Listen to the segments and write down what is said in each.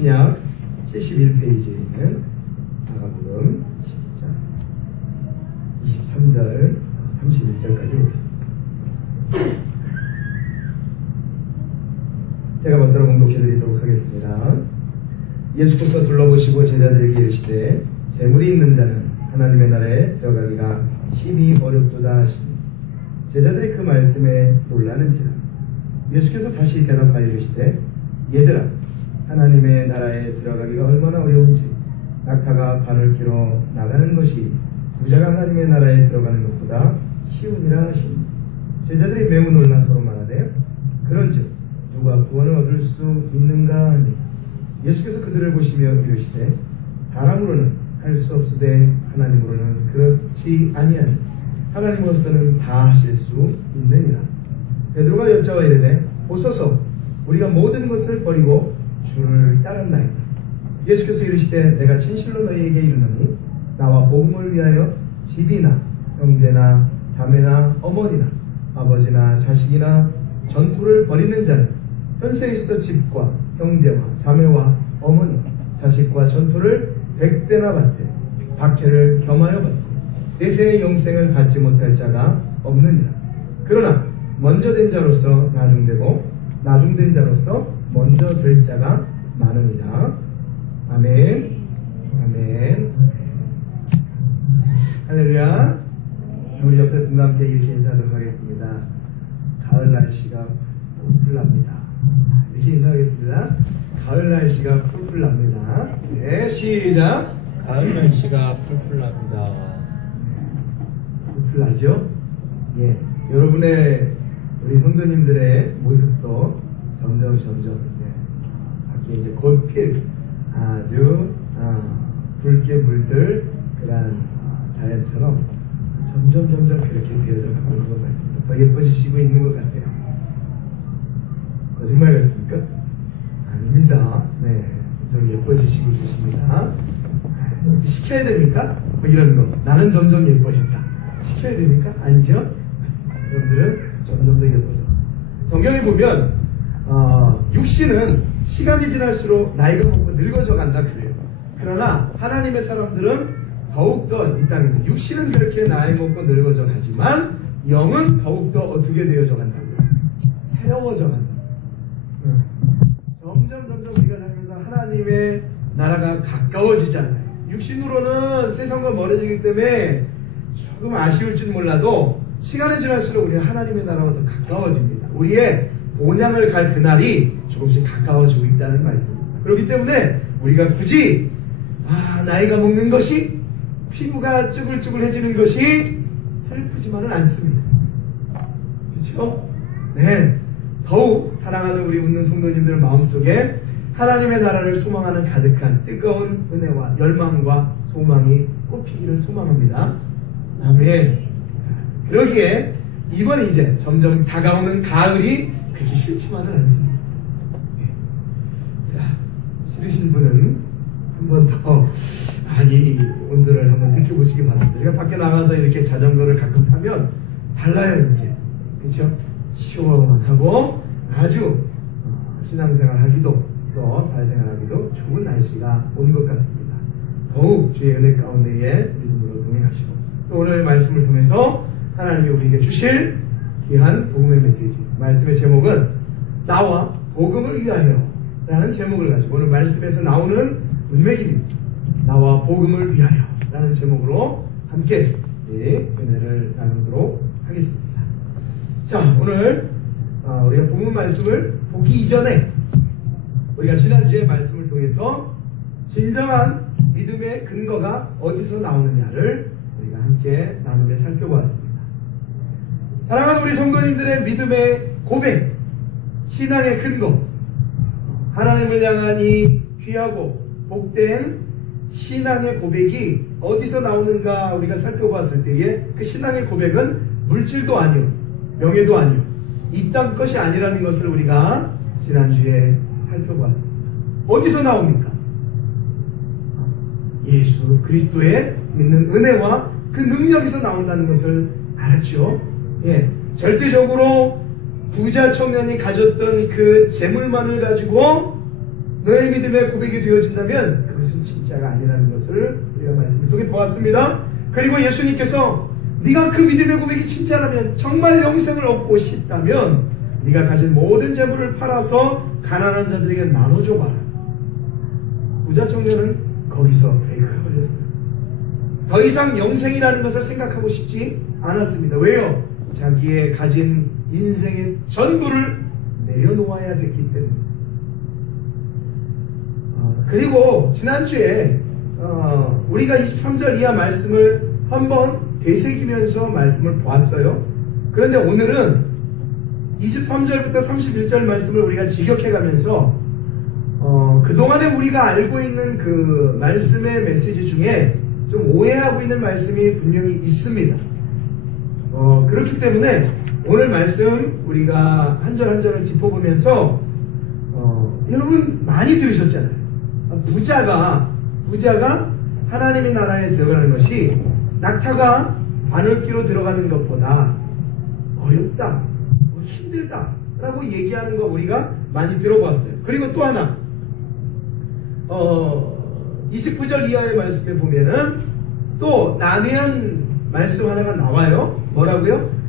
신약 71페이지에 있는 마가복음 12장 23절 31절까지 보겠습니다. 제가 먼저 공독해드리도록 하겠습니다. 예수께서 둘러보시고 제자들에게 이르시되 재물이 있는 자는 하나님의 나라에 들어가기가 심히 어렵도다 하시니 제자들이 그 말씀에 놀라는지라. 예수께서 다시 대답하여 이르시되 얘들아, 하나님의 나라에 들어가기가 얼마나 어려운지 낙타가 발을 길어 나가는 것이 부자가 하나님의 나라에 들어가는 것보다 쉬우니라 하시니 제자들이 매우 놀라 서로 말하되 그런즉 누가 구원을 얻을 수 있는가 하니 예수께서 그들을 보시며 이르시되 사람으로는 할 수 없으되 하나님으로는 그렇지 아니하니 하나님으로서는 다 하실 수 있느니라. 베드로가 여짜와 이르되 보소서 우리가 모든 것을 버리고 주를 따랐나이다. 예수께서 이르시되 내가 진실로 너희에게 이르노니 나와 복음을 위하여 집이나 형제나 자매나 어머니나 아버지나 자식이나 전토를 벌이는 자는 현세에 있어 집과 형제와 자매와 어머니 자식과 전토를 100배나 받되 박해를 겸하여 받고 대세의 영생을 받지 못할 자가 없느니라. 그러나 먼저 된 자로서 나중되고 나중된 자로서 먼저 될 자가 많으니라. 아멘. 아멘. 할렐루야. 우리 옆에 분과 함께 이렇게 인사하도록 하겠습니다. 가을 날씨가 풀풀 납니다. 이렇게 인사하겠습니다. 가을 날씨가 풀풀 납니다. 네, 시작. 가을 날씨가 풀풀 납니다. 풀풀 나죠? 예. 여러분의 우리 성도님들의 모습도 점점 밖에 이제 곧 필 아주 붉게 물들 그런 자연처럼 점점 그렇게 되어져 가고 있는 것 같습니다. 더 예뻐지시고 있는 것 같아요. 거짓말 같습니까? 아닙니다. 네, 좀 예뻐지시고 계십니다. 시켜야 됩니까? 뭐 이런 거. 나는 점점 예뻐진다. 시켜야 됩니까? 아니죠? 맞습니다. 여러분들은 점점 더 예뻐져. 성경에 보면 육신은 시간이 지날수록 나이가 먹고 늙어져 간다 그래요. 그러나 하나님의 사람들은 더욱더 이 땅에서 육신은 그렇게 나이 먹고 늙어져 가지만 영은 더욱더 어떻게 되어져 간다고요? 새로워져 간다. 점점 우리가 살면서 하나님의 나라가 가까워지잖아요. 육신으로는 세상과 멀어지기 때문에 조금 아쉬울지는 몰라도 시간이 지날수록 우리가 하나님의 나라와 더 가까워집니다. 우리의 본향을 갈 그날이 조금씩 가까워지고 있다는 말씀입니다. 그렇기 때문에 우리가 굳이 나이가 먹는 것이 피부가 쭈글쭈글해지는 것이 슬프지만은 않습니다. 그렇죠? 네. 더욱 사랑하는 우리 웃는 성도님들 마음속에 하나님의 나라를 소망하는 가득한 뜨거운 은혜와 열망과 소망이 꽃피기를 소망합니다. 아멘. 그러기에 이번 이제 점점 다가오는 가을이 그렇게 싫지만은 않습니다. 자, 싫으신 분은 한 번 더 많이 온도를 한번 느껴보시기 바랍니다. 제가 밖에 나가서 이렇게 자전거를 가끔 타면 달라요 이제. 그렇죠? 시원하고 아주 신앙생활 하기도 또 사회생활 하기도 좋은 날씨가 온 것 같습니다. 더욱 주의 은혜 가운데에 믿음으로 동행하시고 또 오늘 말씀을 통해서 하나님이 우리에게 주실 귀한 복음의 메시지, 말씀의 제목은 나와 복음을 위하여 라는 제목을 가지고 오늘 말씀에서 나오는 은맥입니다. 나와 복음을 위하여 라는 제목으로 함께 은혜를 나누도록 하겠습니다. 자, 오늘 우리가 복음 말씀을 보기 이전에 우리가 지난주에 말씀을 통해서 진정한 믿음의 근거가 어디서 나오느냐를 우리가 함께 나누며 살펴보았습니다. 사랑하는 우리 성도님들의 믿음의 고백, 신앙의 근거, 하나님을 향한 이 귀하고 복된 신앙의 고백이 어디서 나오는가 우리가 살펴보았을 때에 그 신앙의 고백은 물질도 아니요, 명예도 아니요, 이 땅 것이 아니라는 것을 우리가 지난주에 살펴보았습니다. 어디서 나옵니까? 예수 그리스도의 믿는 은혜와 그 능력에서 나온다는 것을 알았죠. 예, 절대적으로 부자 청년이 가졌던 그 재물만을 가지고 너의 믿음의 고백이 되어진다면 그것은 진짜가 아니라는 것을 우리가 말씀을 통해 보았습니다. 그리고 예수님께서 네가 그 믿음의 고백이 진짜라면, 정말 영생을 얻고 싶다면 네가 가진 모든 재물을 팔아서 가난한 자들에게 나눠줘봐라. 부자 청년은 거기서 브레이크가 걸렸어요. 더 이상 영생이라는 것을 생각하고 싶지 않았습니다. 왜요? 자기의 가진 인생의 전부를 내려놓아야 됐기 때문에. 그리고 지난주에 우리가 23절 이하 말씀을 한번 되새기면서 말씀을 보았어요. 그런데 오늘은 23절부터 31절 말씀을 우리가 직역해가면서 그동안에 우리가 알고 있는 그 말씀의 메시지 중에 좀 오해하고 있는 말씀이 분명히 있습니다. 그렇기 때문에 오늘 말씀 우리가 한 절 한 절을 짚어보면서 여러분 많이 들으셨잖아요. 부자가 하나님의 나라에 들어가는 것이 낙타가 바늘귀로 들어가는 것보다 어렵다, 힘들다 라고 얘기하는 거 우리가 많이 들어봤어요. 그리고 또 하나 29절 이하의 말씀에 보면은 또 난해한 말씀 하나가 나와요. 뭐라고요?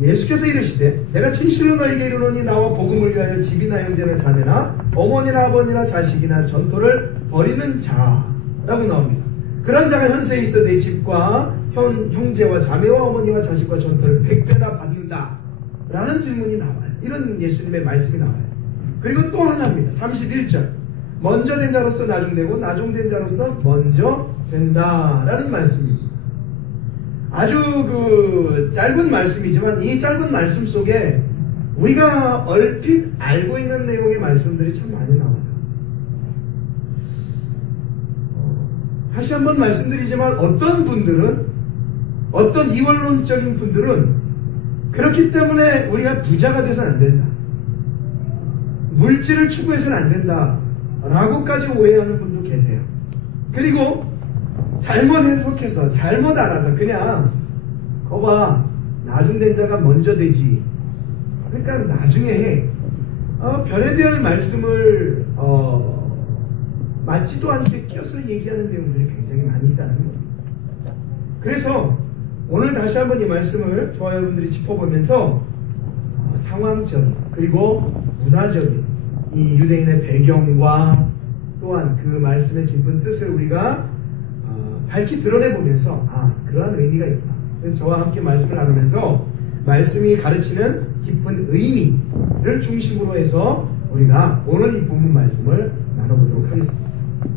예수께서 이르시되 내가 진실로 너에게 이르노니 나와 복음을 위하여 집이나 형제나 자매나 어머니나 아버지나 자식이나 전토를 버리는 자라고 나옵니다. 그런 자가 현세에 있어 내 집과 형제와 자매와 어머니와 자식과 전토를 100배나 받는다 라는 질문이 나와요. 이런 예수님의 말씀이 나와요. 그리고 또 하나입니다. 31절 먼저 된 자로서 나중되고 나중된 자로서 먼저 된다 라는 말씀입니다. 아주 짧은 말씀이지만 이 짧은 말씀 속에 우리가 얼핏 알고 있는 내용의 말씀들이 참 많이 나와요. 다시 한번 말씀드리지만 어떤 분들은, 어떤 이원론적인 분들은 그렇기 때문에 우리가 부자가 돼서는 안 된다, 물질을 추구해서는 안 된다 라고까지 오해하는 분도 계세요. 그리고 잘못 해석해서 잘못 알아서 그냥 거봐 나중된 자가 먼저 되지, 그러니까 나중에 해, 별의별 말씀을 맞지도 않게 끼어서 얘기하는 내용들이 굉장히 많이 있다는 겁니다. 그래서 오늘 다시 한번 이 말씀을 저와 여러분들이 짚어보면서 상황적인 그리고 문화적인 이 유대인의 배경과 또한 그 말씀의 깊은 뜻을 우리가 밝히 드러내보면서 그러한 의미가 있다. 그래서 저와 함께 말씀을 나누면서 말씀이 가르치는 깊은 의미를 중심으로 해서 우리가 오늘 이 본문 말씀을 나눠보도록 하겠습니다.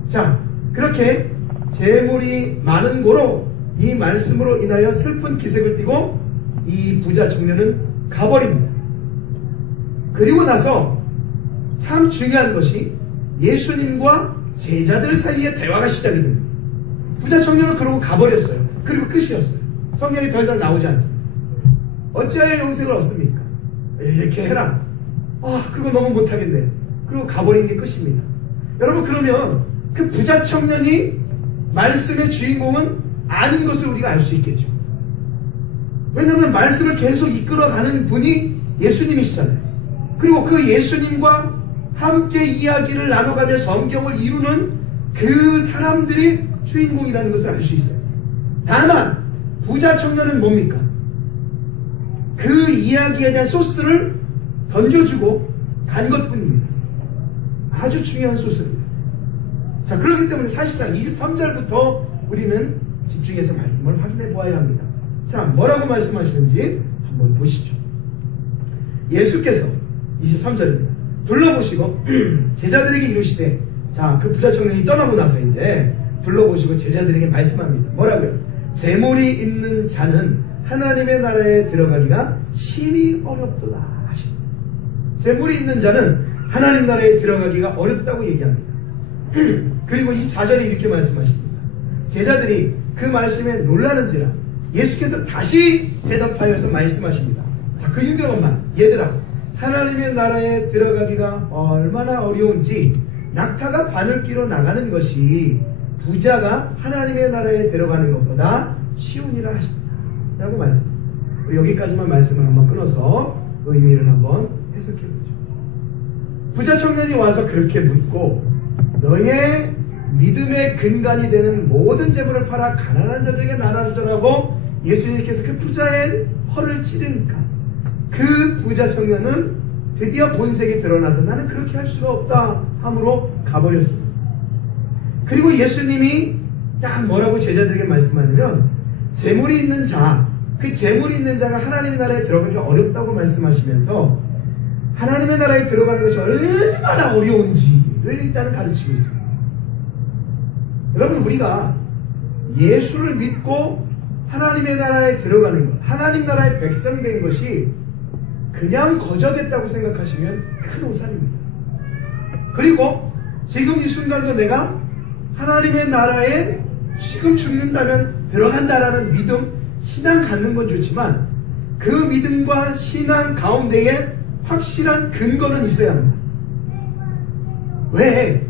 자, 그렇게 재물이 많은 고로 이 말씀으로 인하여 슬픈 기색을 띠고 이 부자 청년은 가버립니다. 그리고 나서 참 중요한 것이 예수님과 제자들 사이의 대화가 시작이 됩니다. 부자 청년은 그러고 가버렸어요. 그리고 끝이었어요. 성경이 더 이상 나오지 않습니다. 어찌하여 영생을 얻습니까? 이렇게 해라. 그거 너무 못하겠네. 그리고 가버린 게 끝입니다. 여러분, 그러면 그 부자 청년이 말씀의 주인공은 아닌 것을 우리가 알 수 있겠죠. 왜냐하면 말씀을 계속 이끌어가는 분이 예수님이시잖아요. 그리고 그 예수님과 함께 이야기를 나눠가며 성경을 이루는 그 사람들이 주인공이라는 것을 알 수 있어요. 다만 부자 청년은 뭡니까? 그 이야기에 대한 소스를 던져주고 간 것뿐입니다. 아주 중요한 소스입니다. 자, 그렇기 때문에 사실상 23절부터 우리는 집중해서 말씀을 확인해 보아야 합니다. 자, 뭐라고 말씀하시는지 한번 보시죠. 예수께서 23절입니다. 둘러보시고 제자들에게 이르시되, 자, 그 부자 청년이 떠나고 나서 이제 둘러보시고 제자들에게 말씀합니다. 뭐라고요? 재물이 있는 자는 하나님의 나라에 들어가기가 심히 어렵도다 하십니다. 재물이 있는 자는 하나님 나라에 들어가기가 어렵다고 얘기합니다. 그리고 24절에 이렇게 말씀하십니다. 제자들이 그 말씀에 놀라는지라 예수께서 다시 대답하여서 말씀하십니다. 자, 그 유명한 말, 얘들아, 하나님의 나라에 들어가기가 얼마나 어려운지 낙타가 바늘귀로 나가는 것이 부자가 하나님의 나라에 들어가는 것보다 쉬우니라 하십니다. 라고 말씀합니다. 여기까지만 말씀을 한번 끊어서 의미를 한번 해석해보죠. 부자 청년이 와서 그렇게 묻고 너의 믿음의 근간이 되는 모든 재물을 팔아 가난한 자들에게 나눠주더라고 예수님께서 그 부자의 허를 찌르니까 그 부자 청년은 드디어 본색이 드러나서 나는 그렇게 할 수가 없다 함으로 가버렸습니다. 그리고 예수님이 딱 뭐라고 제자들에게 말씀하냐면 재물이 있는 자, 그 재물이 있는 자가 하나님의 나라에 들어가기 어렵다고 말씀하시면서 하나님의 나라에 들어가는 것이 얼마나 어려운지를 일단은 가르치고 있습니다. 여러분, 우리가 예수를 믿고 하나님의 나라에 들어가는 것, 하나님 나라의 백성 된 것이 그냥 거저됐다고 생각하시면 큰 오산입니다. 그리고 지금 이 순간도 내가 하나님의 나라에 지금 죽는다면 들어간다라는 믿음, 신앙 갖는 건 좋지만 그 믿음과 신앙 가운데에 확실한 근거는 있어야 합니다. 왜?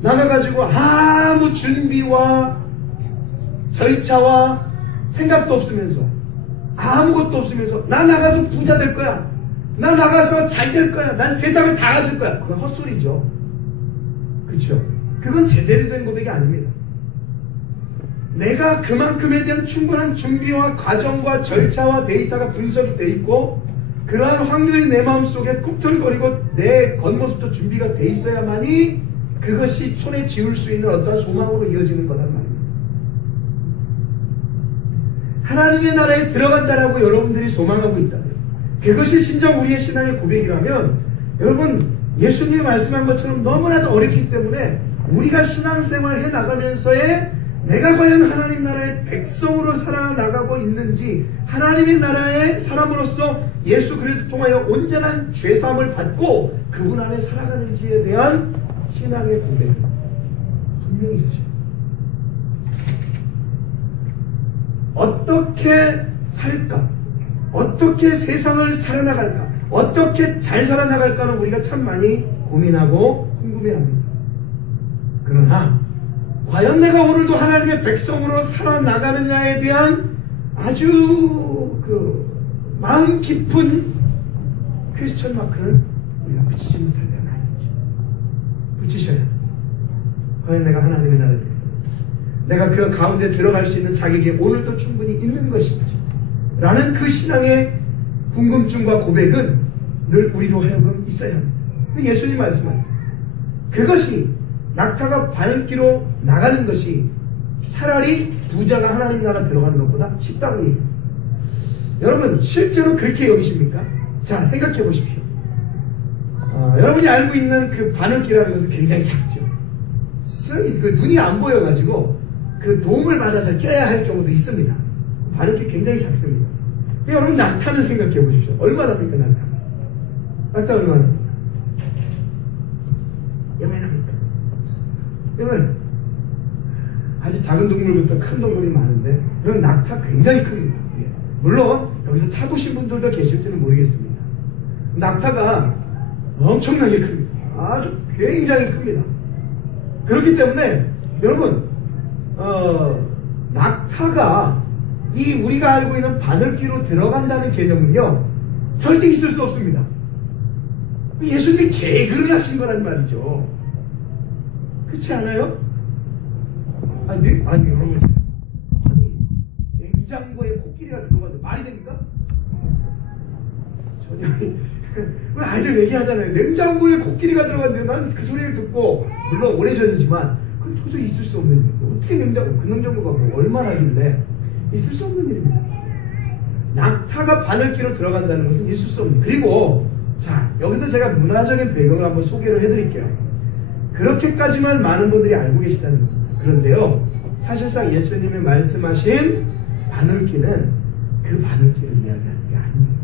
나가가지고 아무 준비와 절차와 생각도 없으면서 아무것도 없으면서 나 나가서 부자 될 거야, 나 나가서 잘 될 거야, 난 세상을 다 가질 거야, 그건 헛소리죠. 그렇죠? 그건 제대로 된 고백이 아닙니다. 내가 그만큼에 대한 충분한 준비와 과정과 절차와 데이터가 분석이 돼 있고 그러한 확률이 내 마음속에 꿈틀거리고 내 겉모습도 준비가 돼 있어야만이 그것이 손에 쥐울 수 있는 어떠한 소망으로 이어지는 거란 말입니다. 하나님의 나라에 들어간다라고 여러분들이 소망하고 있다면 그것이 진정 우리의 신앙의 고백이라면 여러분, 예수님이 말씀한 것처럼 너무나도 어렵기 때문에 우리가 신앙생활을 해나가면서의 내가 과연 하나님 나라의 백성으로 살아나가고 있는지, 하나님의 나라의 사람으로서 예수 그리스도 통하여 온전한 죄사함을 받고 그분 안에 살아가는지에 대한 신앙의 고백이 분명히 있으십니다. 어떻게 살까? 어떻게 세상을 살아나갈까? 어떻게 잘 살아나갈까는 우리가 참 많이 고민하고 궁금해합니다. 그러나 과연 내가 오늘도 하나님의 백성으로 살아나가느냐에 대한 아주 마음 깊은 퀘스천 마크는 우리가 붙이지 못할 때는 아니죠. 붙이셔야 합니다. 과연 내가 하나님의 나라를 백성, 내가 그 가운데 들어갈 수 있는 자격이 오늘도 충분히 있는 것인지 라는 그 신앙의 궁금증과 고백은 늘 우리로 하여금 있어야 합니다. 예수님 말씀하세요. 그것이 낙타가 바늘기로 나가는 것이 차라리 부자가 하나님 나라 들어가는 것보다 쉽다고 얘기해요. 여러분, 실제로 그렇게 여기십니까? 자, 생각해 보십시오. 여러분이 알고 있는 그 바늘기라는 것은 굉장히 작죠. 그 눈이 안 보여가지고 그 도움을 받아서 껴야 할 경우도 있습니다. 바늘기 굉장히 작습니다. 여러분, 낙타는 생각해 보십시오. 얼마나 큽니까, 낙타? 낙타 얼마나? 요만합니까? 이건 아주 작은 동물부터 큰 동물이 많은데 이건 낙타 굉장히 큽니다. 예. 물론 여기서 타보신 분들도 계실지는 모르겠습니다. 낙타가 엄청나게 큽니다. 아주 굉장히 큽니다. 그렇기 때문에 여러분, 낙타가 이 우리가 알고 있는 바늘기로 들어간다는 개념은요 절대 있을 수 없습니다. 예수님이 개그를 하신 거란 말이죠. 그렇지 않아요? 아니 여러분, 냉장고에 코끼리가 들어가도 말이 됩니까? 전혀. 왜 아이들 얘기하잖아요. 냉장고에 코끼리가 들어갔는데 나는 그 소리를 듣고, 물론 오래전이지만 그건 도저히 있을 수 없는 일이에요. 어떻게 그 냉장고가 얼마나 있는데 있을 수 없는 일입니다. 낙타가 바늘기로 들어간다는 것은 있을 수 없는. 그리고 자, 여기서 제가 문화적인 배경을 한번 소개를 해드릴게요. 그렇게까지만 많은 분들이 알고 계시다는 겁니다. 그런데요, 사실상 예수님이 말씀하신 바늘기는 그 바늘기를 이야기하는 게 아닙니다.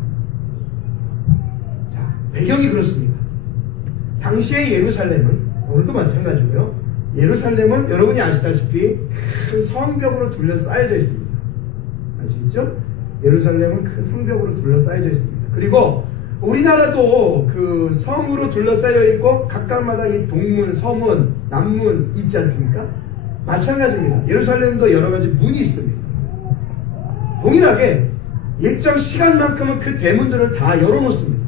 자, 배경이 그렇습니다. 당시의 예루살렘은, 오늘도 마찬가지고요, 예루살렘은 여러분이 아시다시피 큰 성벽으로 둘러싸여져 있습니다. 아시겠죠? 예루살렘은 큰 성벽으로 둘러싸여져 있습니다. 그리고 우리나라도 그 성으로 둘러싸여 있고 각각마다 이 동문, 서문, 남문 있지 않습니까? 마찬가지입니다. 예루살렘도 여러 가지 문이 있습니다. 동일하게 일정 시간만큼은 그 대문들을 다 열어놓습니다.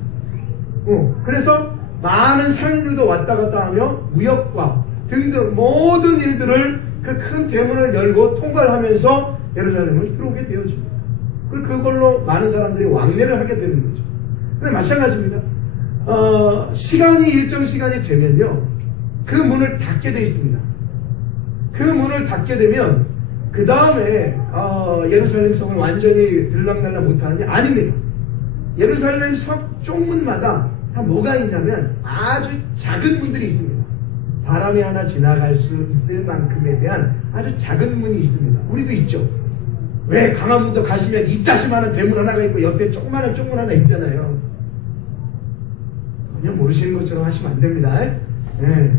그래서 많은 상인들도 왔다 갔다 하며 무역과 등등 모든 일들을 그 큰 대문을 열고 통과를 하면서 예루살렘을 들어오게 되어집니다. 그리고 그걸로 많은 사람들이 왕래를 하게 되는 거죠. 근데 마찬가지입니다. 일정 시간이 되면요, 그 문을 닫게 되어 있습니다. 그 문을 닫게 되면 그 다음에 예루살렘 성을 완전히 들락날락 못하느냐? 아닙니다. 예루살렘 성 쪽문마다 다 뭐가 있냐면 아주 작은 문들이 있습니다. 사람이 하나 지나갈 수 있을 만큼에 대한 아주 작은 문이 있습니다. 우리도 있죠. 왜 강화문도 가시면 이따시만한 대문 하나가 있고 옆에 조그마한 쪽문 하나 있잖아요. 그냥 모르시는 것처럼 하시면 안 됩니다. 네.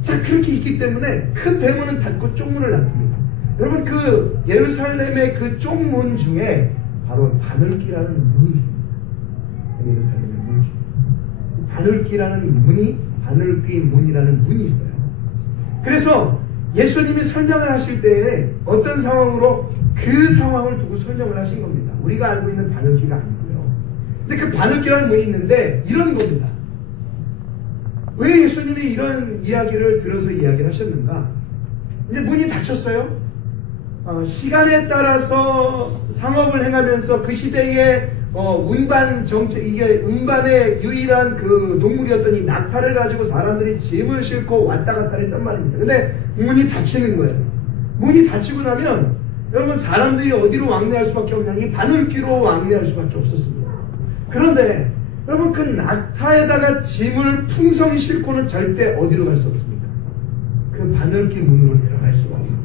자, 그렇게 있기 때문에 큰 대문은 닫고 쪽문을 닫습니다. 여러분, 그 예루살렘의 그 쪽문 중에 바로 바늘기라는 문이 있습니다. 예루살렘의 문이. 바늘기라는 문이, 바늘귀 문이라는 문이 있어요. 그래서 예수님이 설명을 하실 때에 어떤 상황으로 그 상황을 두고 설명을 하신 겁니다. 우리가 알고 있는 바늘귀가 아니고요. 근데 그 바늘귀라는 문이 있는데 이런 겁니다. 왜 예수님이 이런 이야기를 들어서 이야기를 하셨는가? 이제 문이 닫혔어요. 시간에 따라서 상업을 행하면서 그 시대에 운반 정책, 이게 운반의 유일한 그 동물이었던 이 낙타를 가지고 사람들이 짐을 싣고 왔다 갔다 했단 말입니다. 근데 문이 닫히는 거예요. 문이 닫히고 나면 여러분, 사람들이 어디로 왕래할 수밖에 없냐? 이 바늘귀로 왕래할 수밖에 없었습니다. 그런데 여러분, 그 낙타에다가 짐을 풍성히 싣고는 절대 어디로 갈 수 없습니다. 그 바늘귀 문으로 들어갈 수가 없습니다.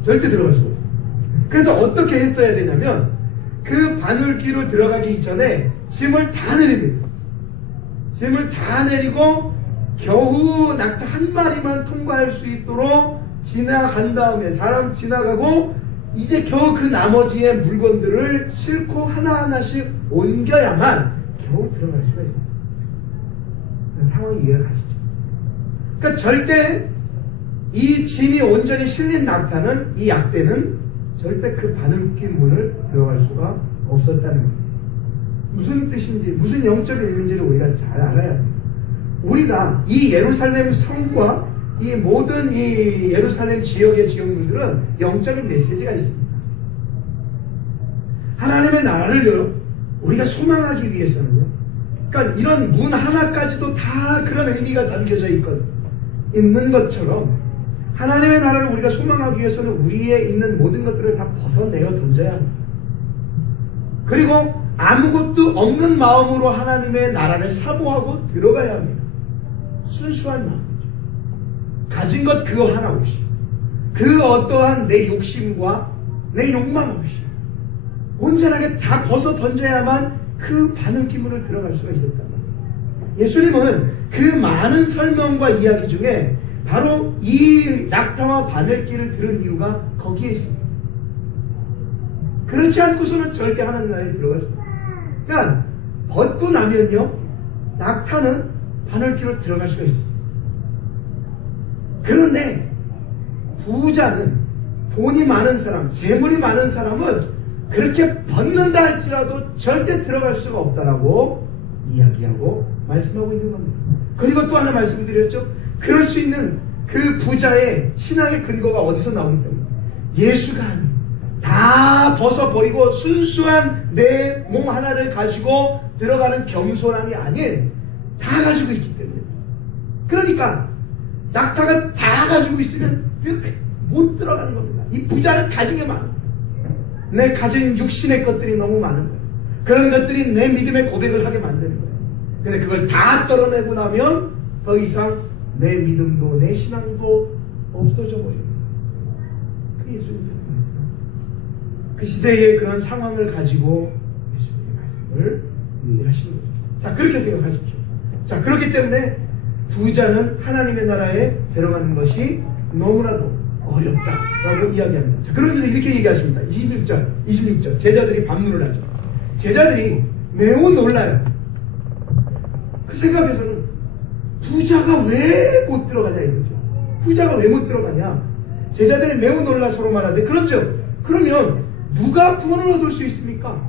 절대 들어갈 수 없습니다. 그래서 어떻게 했어야 되냐면 그 바늘귀로 들어가기 전에 짐을 다 내립니다. 짐을 다 내리고 겨우 낙타 한 마리만 통과할 수 있도록 지나간 다음에 사람 지나가고 이제 겨우 그 나머지의 물건들을 싣고 하나하나씩 옮겨야만 겨우 들어갈 수가 있었어요. 그 상황이 이해가 가시죠? 그러니까 절대 이 짐이 온전히 실린 낙타는, 이 약대는 절대 그 바늘귀 문을 들어갈 수가 없었다는 겁니다. 무슨 뜻인지, 무슨 영적인 의미인지를 우리가 잘 알아야 합니다. 우리가 이 예루살렘 성과 이 모든 이 예루살렘 지역의 지역민들은 영적인 메시지가 있습니다. 하나님의 나라를 우리가 소망하기 위해서는요, 그러니까 이런 문 하나까지도 다 그런 의미가 담겨져 있는 것처럼 하나님의 나라를 우리가 소망하기 위해서는 우리에 있는 모든 것들을 다 벗어내어 던져야 합니다. 그리고 아무것도 없는 마음으로 하나님의 나라를 사모하고 들어가야 합니다. 순수한 마음이죠. 가진 것 그거 하나 없이, 그 어떠한 내 욕심과 내 욕망 없이 온전하게 다 벗어 던져야만 그 바늘귀 문을 들어갈 수가 있었단 말이에요. 예수님은 그 많은 설명과 이야기 중에 바로 이 낙타와 바늘귀를 들은 이유가 거기에 있습니다. 그렇지 않고서는 절대 하나님 나라에 들어갈 수 없어요. 그러니까 벗고 나면요, 낙타는 바늘귀로 들어갈 수가 있었어요. 그런데 부자는, 돈이 많은 사람, 재물이 많은 사람은 그렇게 벗는다 할지라도 절대 들어갈 수가 없다라고 이야기하고 말씀하고 있는 겁니다. 그리고 또 하나 말씀드렸죠. 그럴 수 있는 그 부자의 신앙의 근거가 어디서 나오기 때문에 예수가 아니에요. 다 벗어버리고 순수한 내 몸 하나를 가지고 들어가는 겸손함이 아닌 다 가지고 있기 때문에. 그러니까 낙타가 다 가지고 있으면 못 들어가는 겁니다. 이 부자는 가진 게 많아요. 내 가진 육신의 것들이 너무 많은 거예요. 그런 것들이 내 믿음의 고백을 하게 만드는 거예요. 근데 그걸 다 떨어내고 나면 더 이상 내 믿음도 내 신앙도 없어져 버립니다. 그 예수님의 그 시대의 그런 상황을 가지고 예수님의 말씀을 이해하시는 거죠. 자, 그렇게 생각하십시오. 자, 그렇기 때문에 부자는 하나님의 나라에 들어가는 것이 너무나도 어렵다라고 이야기합니다. 자, 그러면서 이렇게 얘기하십니다. 26절 제자들이 반문을 하죠. 제자들이 매우 놀라요. 그 생각에서는 부자가 왜 못 들어가냐 이거죠. 부자가 왜 못 들어가냐. 제자들이 매우 놀라 서로 말하는데, 그렇죠. 그러면 누가 구원을 얻을 수 있습니까?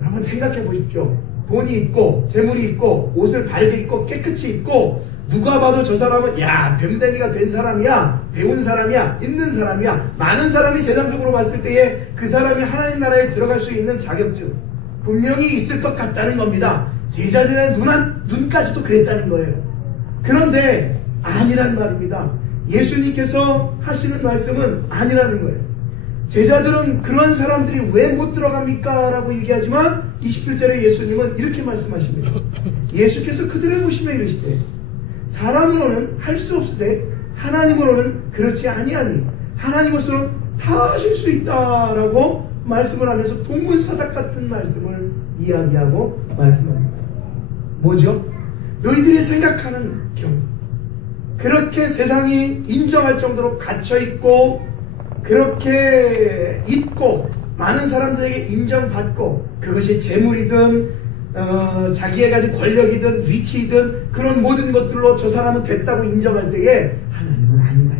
여러분 생각해 보십시오. 돈이 있고 재물이 있고 옷을 바르게 입고 깨끗이 입고 누가 봐도 저 사람은 야 뱀대미가 된 사람이야, 배운 사람이야, 있는 사람이야, 많은 사람이 세상적으로 봤을 때에 그 사람이 하나님 나라에 들어갈 수 있는 자격증 분명히 있을 것 같다는 겁니다. 제자들의 눈까지도 그랬다는 거예요. 그런데 아니란 말입니다. 예수님께서 하시는 말씀은 아니라는 거예요. 제자들은 그러한 사람들이 왜 못 들어갑니까? 라고 얘기하지만 27절에 예수님은 이렇게 말씀하십니다. 예수께서 그들의 오심에 이르시되 사람으로는 할 수 없으되 하나님으로는 그렇지 아니하니 하나님으로서는 다 하실 수 있다라고 말씀을 하면서 동문서답 같은 말씀을 이야기하고 말씀합니다. 뭐죠? 너희들이 생각하는 경우 그렇게 세상이 인정할 정도로 갇혀있고 그렇게 있고 많은 사람들에게 인정받고 그것이 재물이든 자기의 가진 권력이든 위치이든 그런 모든 것들로 저 사람은 됐다고 인정할 때에 하나님은 아니다.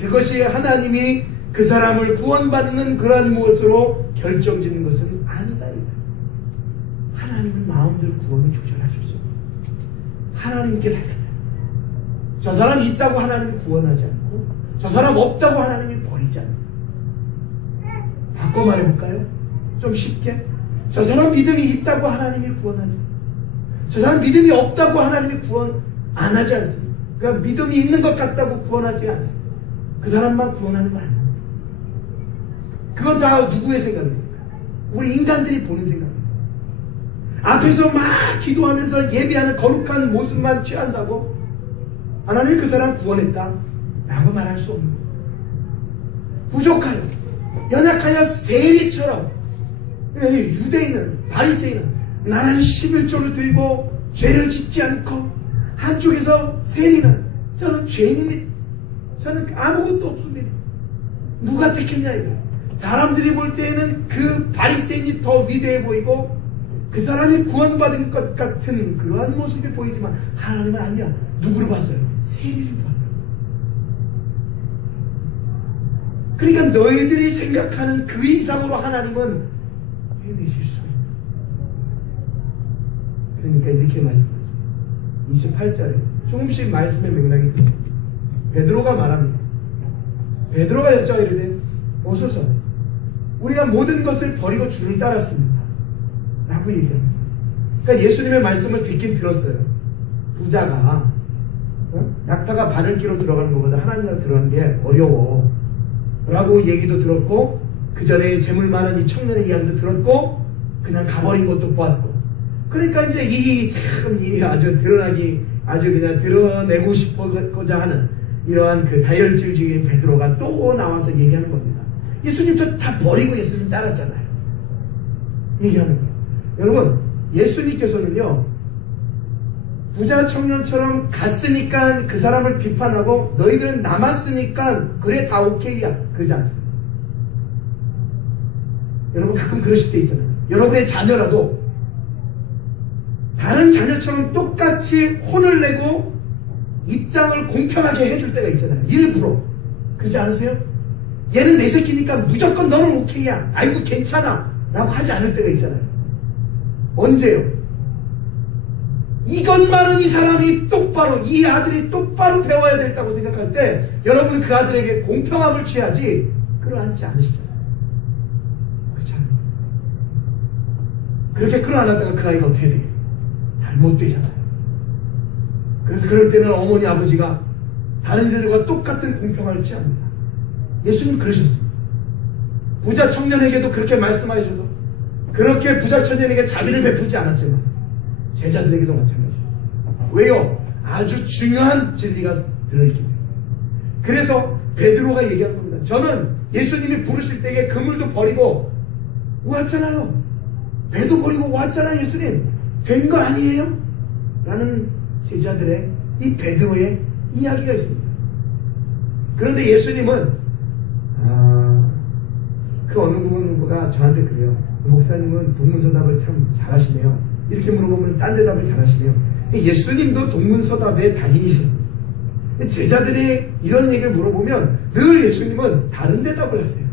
그것이 하나님이 그 사람을 구원받는 그러한 무엇으로 결정짓는 것은 아니다. 하나님은 마음대로 구원을 조절하실 수 없다. 하나님께 달려라. 저 사람이 있다고 하나님이 구원하지 않고 저 사람 없다고 하나님이 버리지 않는다. 바꿔 말해볼까요? 좀 쉽게. 저 사람 믿음이 있다고 하나님이 구원하지. 저 사람 믿음이 없다고 하나님이 구원 안 하지 않습니다. 그러니까 믿음이 있는 것 같다고 구원하지 않습니다. 그 사람만 구원하는 거 아닙니다. 그건 다 누구의 생각입니까? 우리 인간들이 보는 생각입니다. 앞에서 막 기도하면서 예배하는 거룩한 모습만 취한다고 하나님이 그 사람 구원했다 라고 말할 수 없는 거예요. 부족하여 연약하여 세리처럼 유대인은 바리새인은 나는 11조를 들고 죄를 짓지 않고 한쪽에서 세리는 저는 죄인입니다. 저는 아무것도 없습니다. 누가 택했냐 이거. 사람들이 볼 때에는 그 바리새인이 더 위대해 보이고 그 사람이 구원받은 것 같은 그러한 모습이 보이지만 하나님은 아니야. 누구를 봤어요? 세리를 봤어요. 그러니까 너희들이 생각하는 그 이상으로 하나님은 해내실 수 있다. 그러니까 이렇게 말씀하죠. 28절에 조금씩 말씀의 맥락이 됩니다. 베드로가 말합니다. 베드로가 여쭤 이르되 오소서 우리가 모든 것을 버리고 주를 따랐습니다. 라고 얘기합니다. 그러니까 예수님의 말씀을 듣긴 들었어요. 부자가 낙타가 바늘기로 들어가는 것보다 하나님 나라 들어가는 게 어려워 라고 얘기도 들었고 그 전에 재물 많은 이 청년의 이야기도 들었고 그냥 가버린 것도 보았고 그러니까 이제 이 아주 그냥 드러내고 싶어고자 하는 이러한 그 다혈질주의 베드로가 또 나와서 얘기하는 겁니다. 예수님도 다 버리고 예수님 따랐잖아요. 얘기하는 거예요. 여러분 예수님께서는요 부자 청년처럼 갔으니까 그 사람을 비판하고 너희들은 남았으니까 그래 다 오케이야 그러지 않습니다. 여러분 가끔 그러실 때 있잖아요. 여러분의 자녀라도 다른 자녀처럼 똑같이 혼을 내고 입장을 공평하게 해줄 때가 있잖아요. 일부러 그러지 않으세요? 얘는 내 새끼니까 무조건 너는 오케이야 아이고 괜찮아 라고 하지 않을 때가 있잖아요. 언제요? 이것만은 이 사람이 똑바로 이 아들이 똑바로 배워야 된다고 생각할 때 여러분 그 아들에게 공평함을 취하지 끌어안지 않으시잖아요. 그렇지 않아요? 그렇게 끌어안았다가 그 아이가 어떻게 돼요? 잘못되잖아요. 그래서 그럴 때는 어머니 아버지가 다른 이들과 똑같은 공평함을 취합니다. 예수님 그러셨습니다. 부자 청년에게도 그렇게 말씀하셔서 그렇게 부자 청년에게 자비를 베푸지 않았지만 제자들에게도 마찬가지입니다. 왜요? 아주 중요한 진리가 들어있기 때문에. 그래서 베드로가 얘기한 겁니다. 저는 예수님이 부르실 때에 그물도 버리고 왔잖아요. 배도 버리고 왔잖아요. 예수님 된 거 아니에요? 라는 제자들의 이 베드로의 이야기가 있습니다. 그런데 예수님은 그 어느 부분가 저한테 그래요. 목사님은 동문서답을 참 잘하시네요. 이렇게 물어보면 딴 대답을 잘하시네요. 예수님도 동문서답의 달인이셨습니다. 제자들이 이런 얘기를 물어보면 늘 예수님은 다른 대답을 하세요.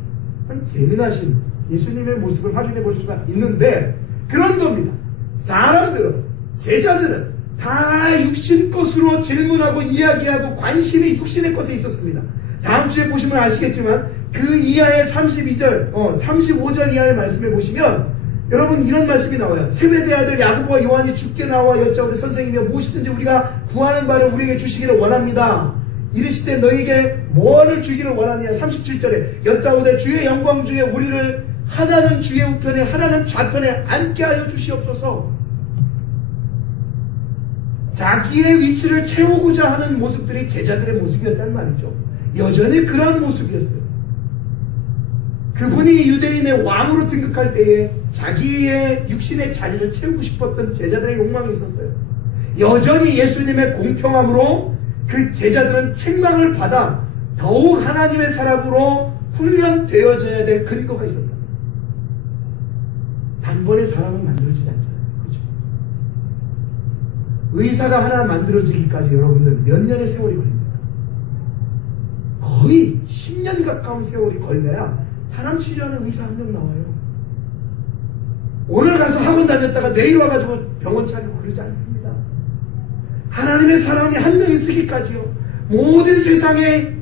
참 재미나신 예수님의 모습을 확인해 볼 수가 있는데 그런 겁니다. 사람들은, 제자들은 다 육신 것으로 질문하고 이야기하고 관심이 육신의 것에 있었습니다. 다음 주에 보시면 아시겠지만 그 이하의 35절 이하의 말씀에 보시면 여러분 이런 말씀이 나와요. 세베대 아들 야고보와 요한이 주께 나와 여짜오되 선생님이여 무엇이든지 우리가 구하는 바를 우리에게 주시기를 원합니다. 이르시되 너에게 뭐를 주기를 원하느냐. 37절에 여짜오되 주의 영광 중에 우리를 하나는 주의 우편에 하나는 좌편에 앉게 하여 주시옵소서. 자기의 위치를 채우고자 하는 모습들이 제자들의 모습이었단 말이죠. 여전히 그런 모습이었어요. 그분이 유대인의 왕으로 등극할 때에 자기의 육신의 자리를 채우고 싶었던 제자들의 욕망이 있었어요. 여전히 예수님의 공평함으로 그 제자들은 책망을 받아 더욱 하나님의 사람으로 훈련되어져야 될 근거가 있었다. 단번에 사람은 만들어지지 않잖아요. 그렇죠? 의사가 하나 만들어지기까지 여러분들 몇 년의 세월이 걸립니까? 거의 10년 가까운 세월이 걸려야 사람 치료하는 의사 한 명 나와요. 오늘 가서 학원 다녔다가 내일 와가지고 병원 차리고 그러지 않습니다. 하나님의 사람이 한 명 있으기까지요. 모든 세상에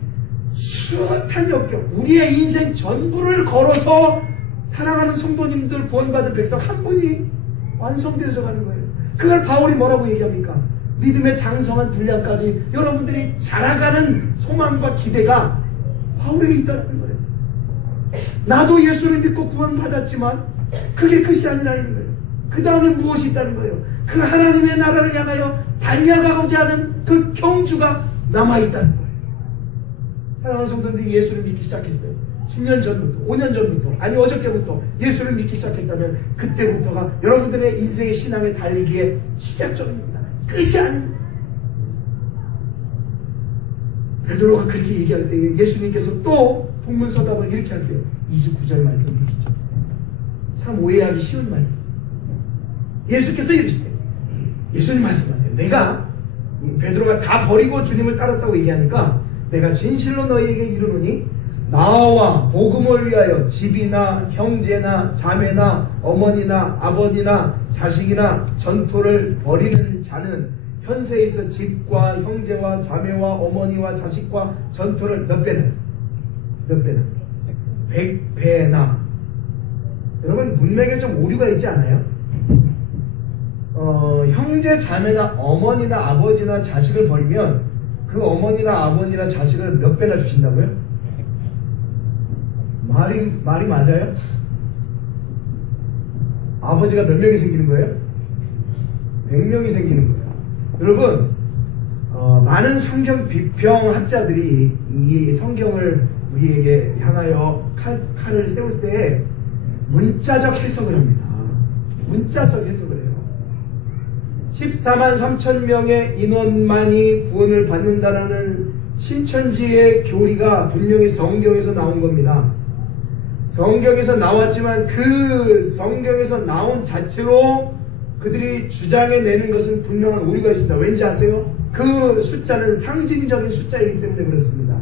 수많은 역경, 우리의 인생 전부를 걸어서 사랑하는 성도님들, 구원받은 백성 한 분이 완성되어져 가는 거예요. 그걸 바울이 뭐라고 얘기합니까? 믿음의 장성한 분량까지 여러분들이 자라가는 소망과 기대가 바울에게 있다는 거예요. 나도 예수를 믿고 구원받았지만 그게 끝이 아니라 있는 거예요. 그 다음에 무엇이 있다는 거예요? 그 하나님의 나라를 향하여 달려가고자 하는 그 경주가 남아있다는 거예요. 사랑하는 성도들이 예수를 믿기 시작했어요. 10년 전부터, 5년 전부터, 아니 어저께부터 예수를 믿기 시작했다면 그때부터가 여러분들의 인생의 신앙의 달리기의 시작점입니다. 끝이 아닙니다. 베드로가 그렇게 얘기할 때 예수님께서 또 동문서답을 이렇게 하세요. 29절 말씀 보시죠. 참 오해하기 쉬운 말씀. 예수께서 이르시되, 예수님 말씀하세요. 내가 베드로가 다 버리고 주님을 따랐다고 얘기하니까 내가 진실로 너희에게 이르노니 나와 복음을 위하여 집이나 형제나 자매나 어머니나 아버지나 자식이나 전토를 벌이는 자는 현세에 있어 집과 형제와 자매와 어머니와 자식과 전토를 몇 배나? 100배나. 여러분 문맥에 좀 오류가 있지 않아요? 형제 자매나 어머니나 아버지나 자식을 버리면 그 어머니나 아버지나 자식을 몇 배나 주신다고요? 말이 맞아요? 아버지가 몇 명이 생기는 거예요? 100명이 생기는 거예요. 여러분 많은 성경 비평학자들이 이 성경을 우리에게 향하여 칼을 세울 때 문자적 해석을 합니다. 문자적 해석을 해요. 14만 3천 명의 인원만이 구원을 받는다라는 신천지의 교리가 분명히 성경에서 나온 겁니다. 성경에서 나왔지만 그 성경에서 나온 자체로 그들이 주장해내는 것은 분명한 오류가 있습니다. 왠지 아세요? 그 숫자는 상징적인 숫자이기 때문에 그렇습니다.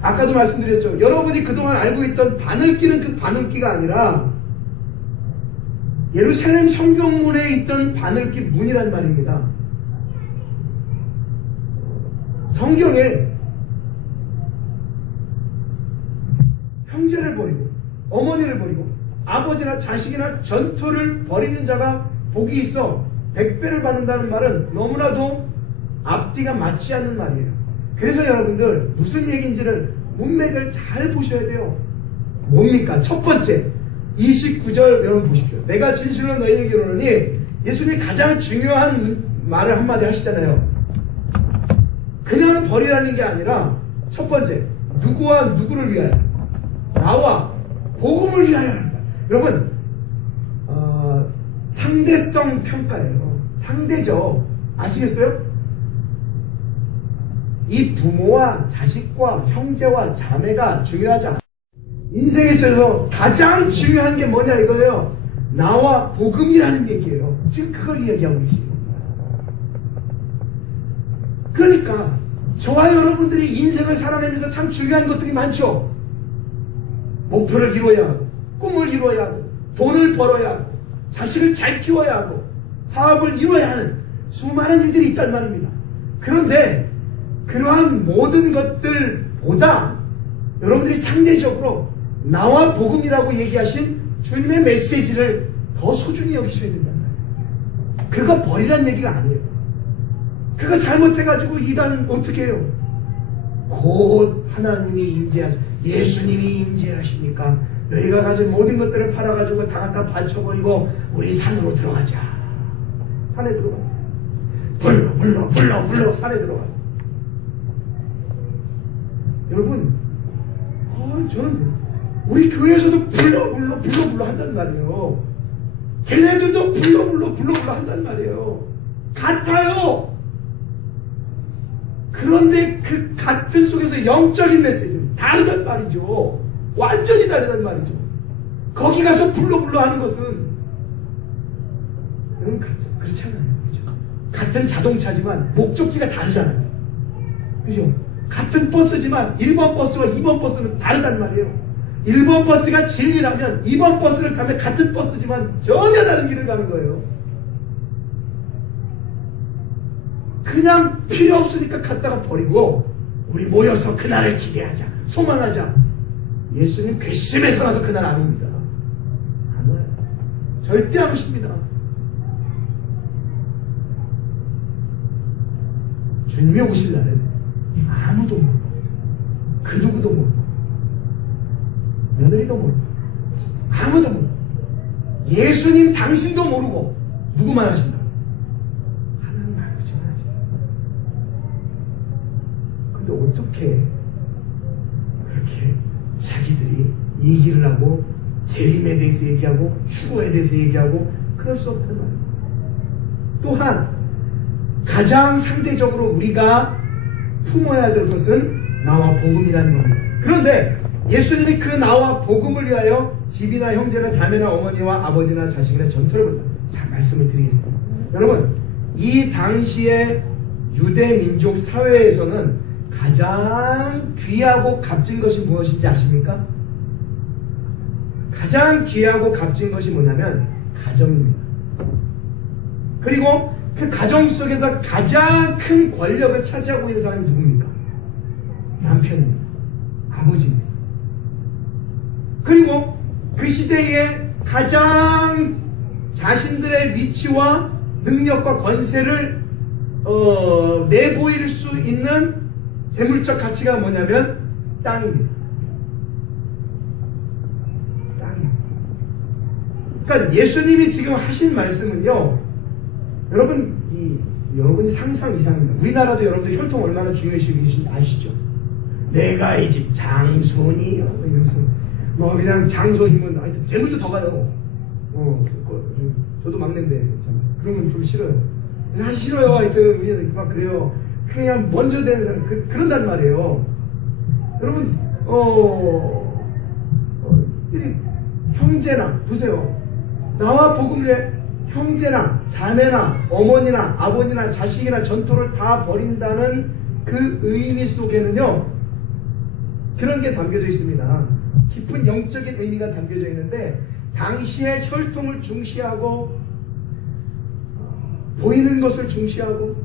아까도 말씀드렸죠. 여러분이 그동안 알고 있던 바늘기는 그 바늘기가 아니라 예루살렘 성경문에 있던 바늘기 문이란 말입니다. 성경에 형제를 버리고 어머니를 버리고 아버지나 자식이나 전토를 벌이는 자가 복이 있어 100배를 받는다는 말은 너무나도 앞뒤가 맞지 않는 말이에요. 그래서 여러분들 무슨 얘기인지를 문맥을 잘 보셔야 돼요. 뭡니까? 첫 번째 29절 여러분 보십시오. 내가 진실로 너희에게 이르노니 예수님이 가장 중요한 말을 한마디 하시잖아요. 그냥 버리라는 게 아니라 첫 번째 누구와 누구를 위하여? 나와 복음을 위하여 한다. 여러분 상대성 평가예요. 상대죠. 아시겠어요? 이 부모와 자식과 형제와 자매가 중요하지 않아요. 인생에 있어서 가장 중요한 게 뭐냐 이거예요. 나와 복음이라는 얘기예요. 지금 그걸 이야기하고 계시는 겁니다. 그러니까 저와 여러분들이 인생을 살아내면서 참 중요한 것들이 많죠. 목표를 이루어야 하고 꿈을 이루어야 하고 돈을 벌어야 하고 자식을 잘 키워야 하고 사업을 이루어야 하는 수많은 일들이 있단 말입니다. 그런데 그러한 모든 것들보다 여러분들이 상대적으로 나와 복음이라고 얘기하신 주님의 메시지를 더 소중히 여기셔야 된단 말이에요. 그거 버리란 얘기가 아니에요. 그거 잘못해가지고 일하는 어떻게 해요? 곧 하나님이 임재하시, 예수님이 임재하시니까 너희가 가진 모든 것들을 팔아가지고 다 갖다 바쳐버리고 우리 산으로 들어가자. 산에 들어가자. 불러 산에 들어가자. 여러분, 저는 우리 교회에서도 불러 한단 말이에요. 걔네들도 불러 한단 말이에요. 같아요. 그런데 그 같은 속에서 영적인 메시지는 다르단 말이죠. 완전히 다르단 말이죠. 거기 가서 불러 하는 것은 여러분 그렇지 않아요. 그죠? 같은 자동차지만 목적지가 다르잖아요. 그죠? 같은 버스지만 1번 버스와 2번 버스는 다르단 말이에요. 1번 버스가 진리라면 2번 버스를 타면 같은 버스지만 전혀 다른 길을 가는 거예요. 그냥 필요 없으니까 갖다가 버리고 우리 모여서 그날을 기대하자. 소망하자. 예수님 괘씸해서라도 그날 안 옵니다. 안 와요. 절대 안 오십니다. 주님이 오실 날은 아무도 모르고 그 누구도 모르고 며느리도 모르고 아무도 모르고 예수님 당신도 모르고 누구만 하신다? 하나님 아버지만 하신다. 근데 어떻게 그렇게 자기들이 얘기를 하고 재림에 대해서 얘기하고 휴거에 대해서 얘기하고 그럴 수 없단 말이에요. 또한 가장 상대적으로 우리가 품어야 될 것은 나와 복음이라는 겁니다. 그런데 예수님이 그 나와 복음을 위하여 집이나 형제나 자매나 어머니와 아버지나 자식이나 전투를 본다. 자, 말씀을 드리겠습니다. 여러분, 이 당시의 유대 민족 사회에서는 가장 귀하고 값진 것이 무엇인지 아십니까? 가장 귀하고 값진 것이 뭐냐면 가정입니다. 그리고 그 가정 속에서 가장 큰 권력을 차지하고 있는 사람이 누굽니까? 남편입니다. 아버지입니다. 그리고 그 시대에 가장 자신들의 위치와 능력과 권세를 내보일 수 있는 재물적 가치가 뭐냐면 땅입니다. 땅입니다. 그러니까 예수님이 지금 하신 말씀은요, 여러분이 상상 이상입니다. 우리나라도 여러분들 혈통 얼마나 중요하신지 아시죠? 내가 이 집 장손이 이러면서 뭐 그냥 장손이면 하여튼 재물도 더 가요. 저도 막내인데 그러면 좀 싫어요. 난 싫어요. 하여튼 막 그래요. 그냥 먼저 되는 사람 그런단 말이에요. 여러분 형제나 보세요. 나와 복음을 형제나 자매나 어머니나 아버지나 자식이나 전토를 다 버린다는 그 의미 속에는요, 그런 게 담겨져 있습니다. 깊은 영적인 의미가 담겨져 있는데, 당시의 혈통을 중시하고 보이는 것을 중시하고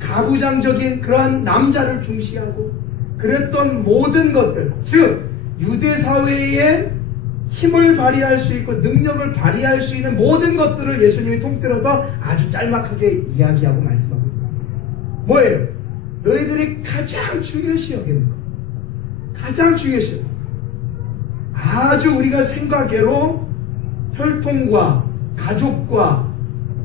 가부장적인 그러한 남자를 중시하고 그랬던 모든 것들, 즉 유대 사회에 힘을 발휘할 수 있고 능력을 발휘할 수 있는 모든 것들을 예수님이 통틀어서 아주 짤막하게 이야기하고 말씀하고 있습니다. 뭐예요? 너희들이 가장 중요시 여기는 것, 가장 중요시 여기는 것, 아주 우리가 생각외로 혈통과 가족과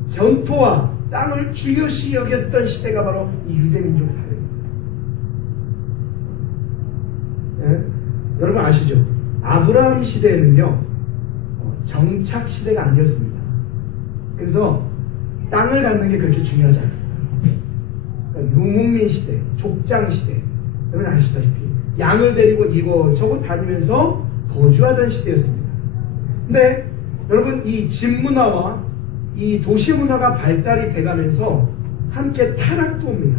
전토와 땅을 중요시 여겼던 시대가 바로 이 유대민족 사회입니다. 예? 여러분 아시죠? 아브라함 시대에는요, 정착 시대가 아니었습니다. 그래서 땅을 갖는 게 그렇게 중요하지 않았어요. 그러니까 유목민 시대, 족장 시대, 여러분 아시다시피 양을 데리고 이곳저곳 다니면서 거주하던 시대였습니다. 근데 여러분 이 집 문화와 이 도시 문화가 발달이 돼가면서 함께 타락도 옵니다.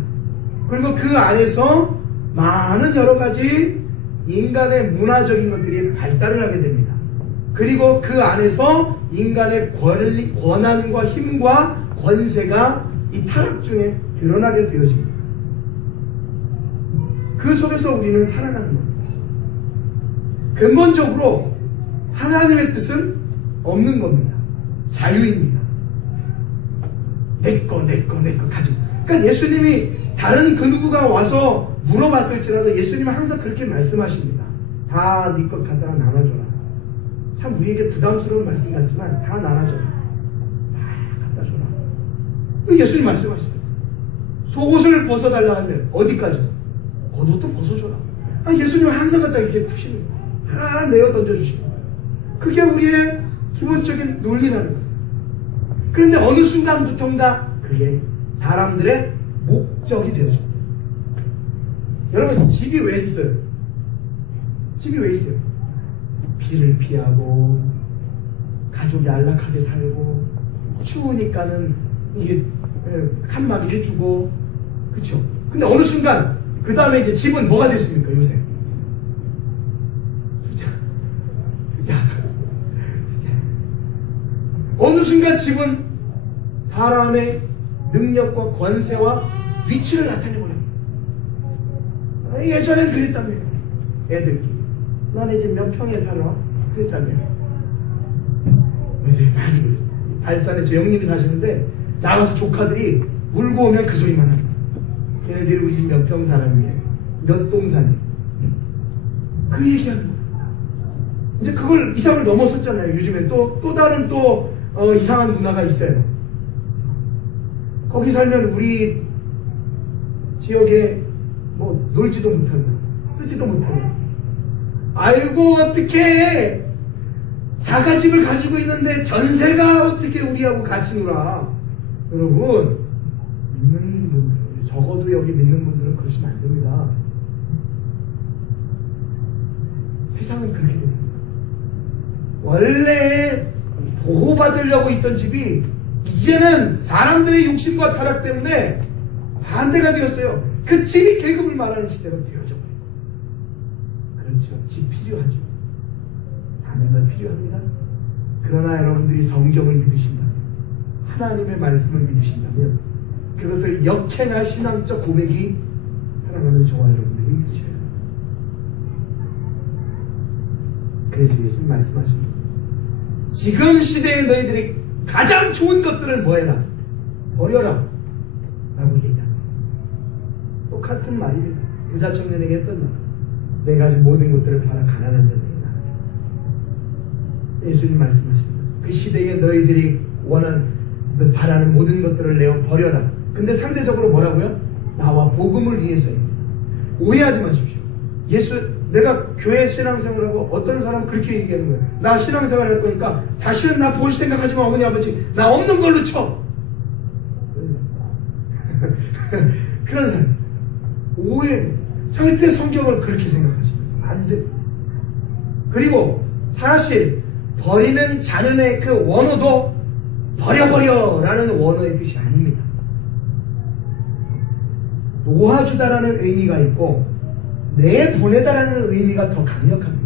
그리고 그 안에서 많은 여러 가지 인간의 문화적인 것들이 발달을 하게 됩니다. 그리고 그 안에서 인간의 권한과 힘과 권세가 이 타락 중에 드러나게 되어집니다. 그 속에서 우리는 살아가는 겁니다. 근본적으로 하나님의 뜻은 없는 겁니다. 자유입니다. 내꺼 가지고. 그러니까 예수님이 다른 그 누구가 와서 물어봤을지라도 예수님은 항상 그렇게 말씀하십니다. 다 네 것 갖다가 나눠줘라. 참 우리에게 부담스러운 말씀 같지만 다 나눠줘라. 다 갖다 줘라. 예수님 말씀하시죠. 속옷을 벗어달라 하면 어디까지? 겉옷도 벗어줘라. 예수님은 항상 갖다 이렇게 푸시는 거예요. 다 내어 던져주시는 거예요. 그게 우리의 기본적인 논리라는 거예요. 그런데 어느 순간부터인가 그게 사람들의 목적이 되어집니다. 여러분, 집이 왜 있어요? 집이 왜 있어요? 비를 피하고 가족이 안락하게 살고 추우니까는 이게 칸막이 해주고, 그렇죠? 근데 어느 순간 그 다음에 이제 집은 뭐가 됐습니까? 요새 부자. 어느 순간 집은 사람의 능력과 권세와 위치를 나타내버려요. 예전엔 그랬다며. 애들끼리 너네 집 몇 평에 살아? 그랬다며. 애들이 많이 그랬어요. 발산에 저 형님이 사시는데 나가서 조카들이 울고 오면 그 소리만 합니다. 걔네들이 우리 집 몇 평 사람이에요. 몇 동 사니. 그 얘기하는 거예요. 이제 그걸 이상을 넘어섰잖아요. 요즘에 또 다른 이상한 문화가 있어요. 거기 살면 우리 지역에 뭐 놀지도 못한다. 쓰지도 못한다. 아이고 어떻게 자가집을 가지고 있는데 전세가 어떻게 우리하고 같이 놀아. 여러분, 믿는 분들, 적어도 여기 믿는 분들은 그러시면 안 됩니다. 세상은 그렇게 됩니다. 원래 보호받으려고 있던 집이 이제는 사람들의 욕심과 타락 때문에 반대가 되었어요. 그 집이 계급을 말하는 시대가 되어져 버려요. 그렇죠. 집 필요하죠. 자녀가 필요합니다. 그러나 여러분들이 성경을 믿으신다면, 하나님의 말씀을 믿으신다면 그것을 역행할 신앙적 고백이 사랑하는 저와 여러분들이 있으셔야 합니다. 그래서 예수님 말씀하십니다. 지금 시대에 너희들이 가장 좋은 것들을 뭐해라? 버려라 라고 얘기합니다. 똑같은 말이에요. 부자 청년에게 했던 말. 내가 가진 모든 것들을 팔아 가난한 자들에게 나누라. 예수님 말씀하십니다. 그 시대에 너희들이 너 바라는 모든 것들을 내어 버려라. 근데 상대적으로 뭐라고요? 나와 복음을 위해서입니다. 오해하지 마십시오. 내가 교회 신앙생활하고 어떤 사람은 그렇게 얘기하는 거예요. 나 신앙생활 할 거니까 다시는 나 볼 생각하지 마, 어머니 아버지. 나 없는 걸로 쳐. 그런 사람. 오해. 절대 성경을 그렇게 생각하시면 안 돼요. 그리고 사실 버리는 자는의 그 원어도 버려버려라는 원어의 뜻이 아닙니다. 놓아주다라는 의미가 있고 내보내다라는 의미가 더 강력합니다.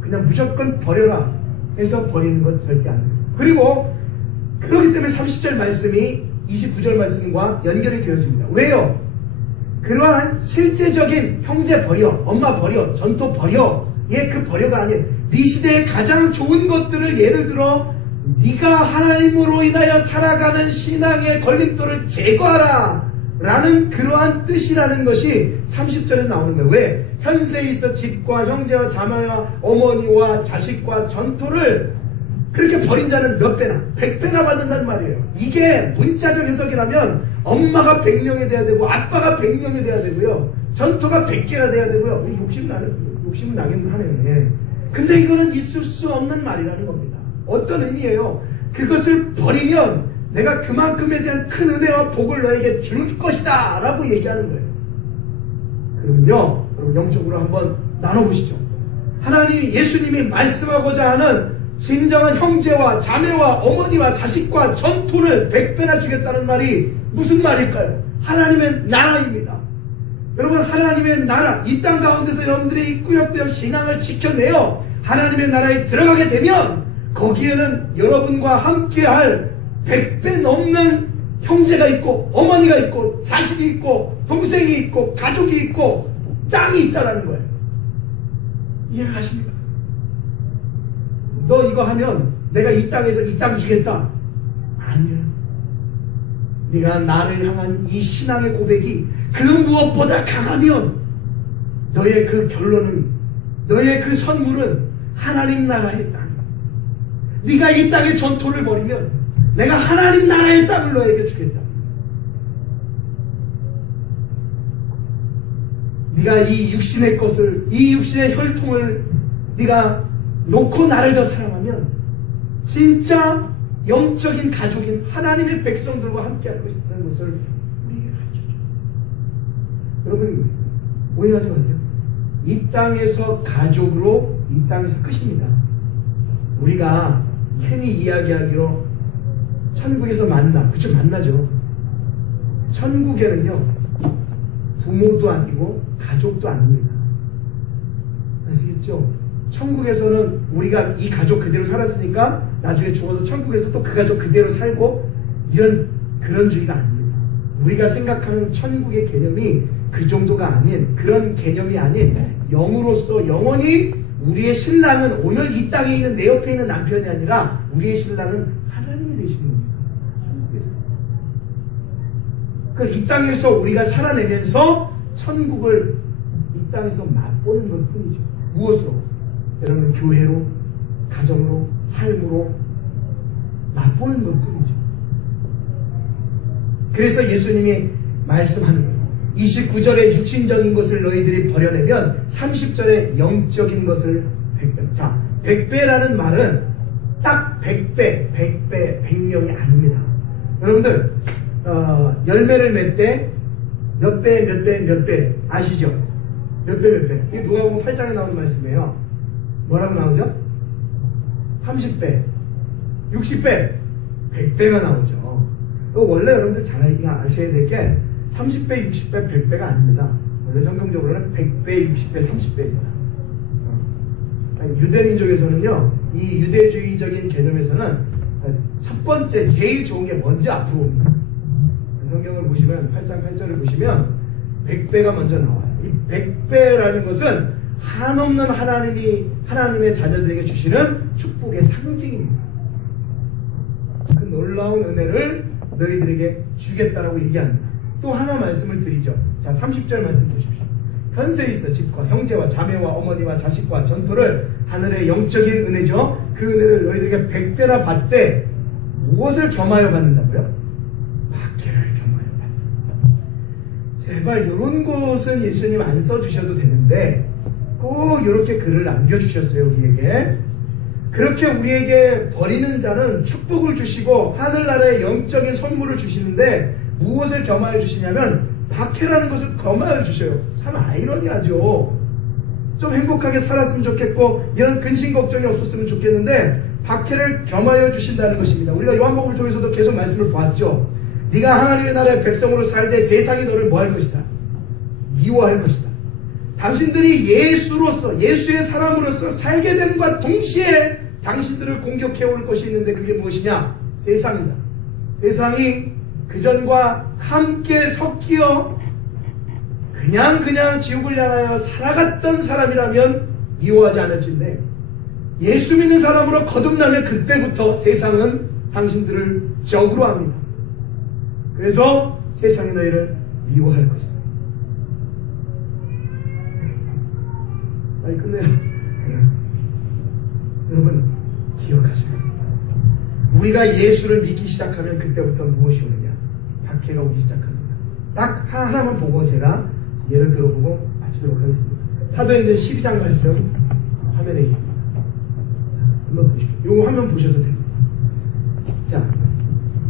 그냥 무조건 버려라 해서 버리는 건 절대 안 돼요. 그리고 그렇기 때문에 30절 말씀이 29절 말씀과 연결이 되어집니다. 왜요? 그러한 실제적인 형제 버려, 엄마 버려, 전토 버려의 그 버려가 아닌 네 시대의 가장 좋은 것들을 예를 들어 네가 하나님으로 인하여 살아가는 신앙의 걸림돌을 제거하라 라는 그러한 뜻이라는 것이 30절에 나오는 거예요. 왜? 현세에 있어 집과 형제와 자매와 어머니와 자식과 전토를 그렇게 버린 자는 몇 배나? 100배나 받는다는 말이에요. 이게 문자적 해석이라면 엄마가 100명이 돼야 되고 아빠가 100명이 돼야 되고요. 전토가 100개가 돼야 되고요. 욕심은 나긴 하네요. 예. 근데 이거는 있을 수 없는 말이라는 겁니다. 어떤 의미예요? 그것을 버리면 내가 그만큼에 대한 큰 은혜와 복을 너에게 줄 것이다 라고 얘기하는 거예요. 그러면요, 여러분 영적으로 한번 나눠보시죠. 하나님이, 예수님이 말씀하고자 하는 진정한 형제와 자매와 어머니와 자식과 전토를 100배나 주겠다는 말이 무슨 말일까요? 하나님의 나라입니다. 여러분, 하나님의 나라, 이 땅 가운데서 여러분들이 꾸역꾸역 신앙을 지켜내어 하나님의 나라에 들어가게 되면 거기에는 여러분과 함께할 100배 넘는 형제가 있고 어머니가 있고 자식이 있고 동생이 있고 가족이 있고 땅이 있다라는 거예요. 이해가 가십니까? 너 이거 하면 내가 이 땅에서 이 땅 주겠다. 아니에요. 네가 나를 향한 이 신앙의 고백이 그 무엇보다 강하면 너의 그 결론은, 너의 그 선물은 하나님 나라의 땅. 네가 이 땅의 전토를 벌이면 내가 하나님 나라의 땅을 너에게 주겠다. 네가 이 육신의 것을, 이 육신의 혈통을 네가 놓고 나를 더 사랑하면 진짜 영적인 가족인 하나님의 백성들과 함께할 것이라는 것을 우리에게 가르쳐줘. 여러분 오해하지 마세요. 이 땅에서 가족으로 이 땅에서 끝입니다. 우리가 흔히 이야기하기로 천국에서 만나, 그쵸, 만나죠. 천국에는요 부모도 아니고 가족도 아닙니다. 아시겠죠? 천국에서는 우리가 이 가족 그대로 살았으니까 나중에 죽어서 천국에서 또 그 가족 그대로 살고 그런 주의가 아닙니다. 우리가 생각하는 천국의 개념이 그 정도가 아닌, 그런 개념이 아닌 영으로서 영원히 우리의 신랑은 오늘 이 땅에 있는 내 옆에 있는 남편이 아니라 우리의 신랑은 하나님이 되시는 겁니다. 천국에서. 이 땅에서 우리가 살아내면서 천국을 이 땅에서 맛보는 것 뿐이죠. 무엇으로? 여러분 교회로, 가정으로, 삶으로 맛보는 것 뿐이죠. 그래서 예수님이 말씀하는 거예요. 29절에 육신적인 것을 너희들이 버려내면 30절에 영적인 것을 100배. 자, 100배라는 말은 딱 100배, 100배, 100명이 아닙니다. 여러분들 열매를 몇 배, 몇 배, 몇 배, 몇 배 아시죠? 몇 배, 몇 배. 이게 누가 보면 8장에 나오는 말씀이에요. 뭐라고 나오죠? 30배, 60배, 100배가 나오죠. 원래 여러분들 잘 아셔야 될 게 30배, 60배, 100배가 아닙니다. 원래 성경적으로는 100배, 60배, 30배입니다. 유대민족에서는요, 이 유대주의적인 개념에서는 첫 번째, 제일 좋은 게 먼저 앞으로 옵니다. 성경을 보시면, 8장 8절을 보시면 100배가 먼저 나와요. 이 100배라는 것은 한없는 하나님의 자녀들에게 주시는 축복의 상징입니다. 그 놀라운 은혜를 너희들에게 주겠다라고 얘기합니다. 또 하나 말씀을 드리죠. 자, 30절 말씀 보십시오. 현세에 있어 집과 형제와 자매와 어머니와 자식과 전토를 하늘의 영적인 은혜죠. 그 은혜를 너희들에게 100배나 받되 무엇을 겸하여 받는다고요? 박해를 겸하여 받습니다. 제발 이런 것은 예수님 안 써주셔도 되는데 꼭 이렇게 글을 남겨주셨어요. 우리에게. 그렇게 우리에게 버리는 자는 축복을 주시고 하늘나라의 영적인 선물을 주시는데 무엇을 겸하여 주시냐면 박해라는 것을 겸하여 주셔요. 참 아이러니하죠. 좀 행복하게 살았으면 좋겠고 이런 근심 걱정이 없었으면 좋겠는데 박해를 겸하여 주신다는 것입니다. 우리가 요한복음을 통해서도 계속 말씀을 보았죠. 네가 하나님의 나라의 백성으로 살되 세상이 너를 뭐 할 것이다? 미워할 것이다. 당신들이 예수로서, 예수의 사람으로서 살게 됨과 동시에 당신들을 공격해 올 것이 있는데 그게 무엇이냐? 세상이다. 세상이 그전과 함께 섞여 그냥 지옥을 향하여 살아갔던 사람이라면 미워하지 않을진데 예수 믿는 사람으로 거듭나면 그때부터 세상은 당신들을 적으로 합니다. 그래서 세상이 너희를 미워할 것이다. 빨리 끝내요. 여러분 기억하셔야 됩니다. 우리가 예수를 믿기 시작하면 그때부터 무엇이 오느냐? 박해가 오기 시작합니다. 딱 하나만 보고 제가 예를 들어보고 마치도록 하겠습니다. 사도행전 12장 말씀 화면에 있습니다. 한번 보십시오. 이거 화면 보셔도 됩니다. 자,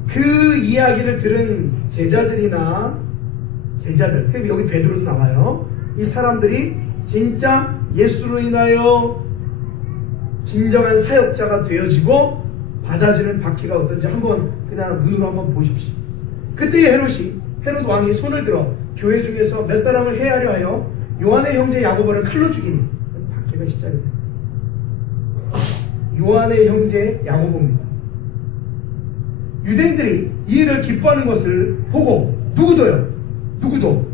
그 이야기를 들은 제자들, 여기 베드로도 나와요. 이 사람들이 진짜 예수로 인하여 진정한 사역자가 되어지고 받아지는 박해가 어떤지 한번 그냥 눈으로 한번 보십시오. 그때 헤롯 왕이 손을 들어 교회 중에서 몇 사람을 해하려 하여 요한의 형제 야고보를 칼로 죽이니 박해가 시작됩니다. 요한의 형제 야고보입니다. 유대인들이 이 일을 기뻐하는 것을 보고 누구도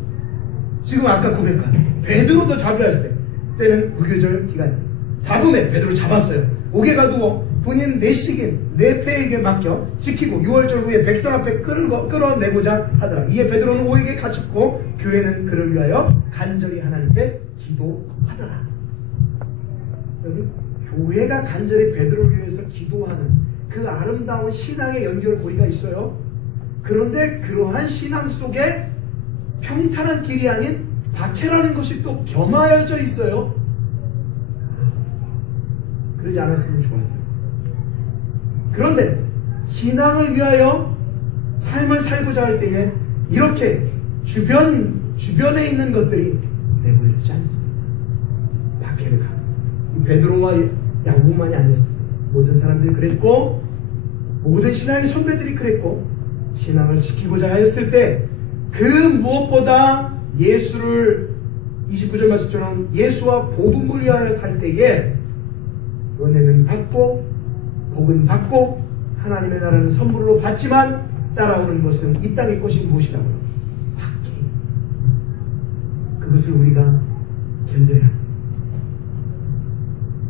지금 아까 고백한 베드로도 잡으려 했어요. 때는 무교절 기간 4분에 베드로 잡았어요. 옥에 가두어 군인 내식인 내패에게 맡겨 지키고 6월절 후에 백성 앞에 끌어내고자 하더라. 이에 베드로는 옥에 갇혔고 교회는 그를 위하여 간절히 하나님께 기도하더라. 여러분, 교회가 간절히 베드로를 위해서 기도하는 그 아름다운 신앙의 연결고리가 있어요. 그런데 그러한 신앙 속에 평탄한 길이 아닌 박해라는 것이 또 겸하여져 있어요. 그러지 않았으면 좋았어요. 그런데 신앙을 위하여 삶을 살고자 할 때에 이렇게 주변에 있는 것들이 내버려두지 않습니다. 박해를 가고 이 베드로와 야고보만이 아니었습니다. 모든 사람들이 그랬고 모든 신앙의 선배들이 그랬고 신앙을 지키고자 하였을 때 그 무엇보다 예수를 29절 말씀처럼 예수와 복음을 위하여 살 때에 은혜는 받고 복은 받고 하나님의 나라는 선물로 받지만 따라오는 것은 이 땅의 것이 무엇이라고 받기. 그것을 우리가 견뎌야 합니다.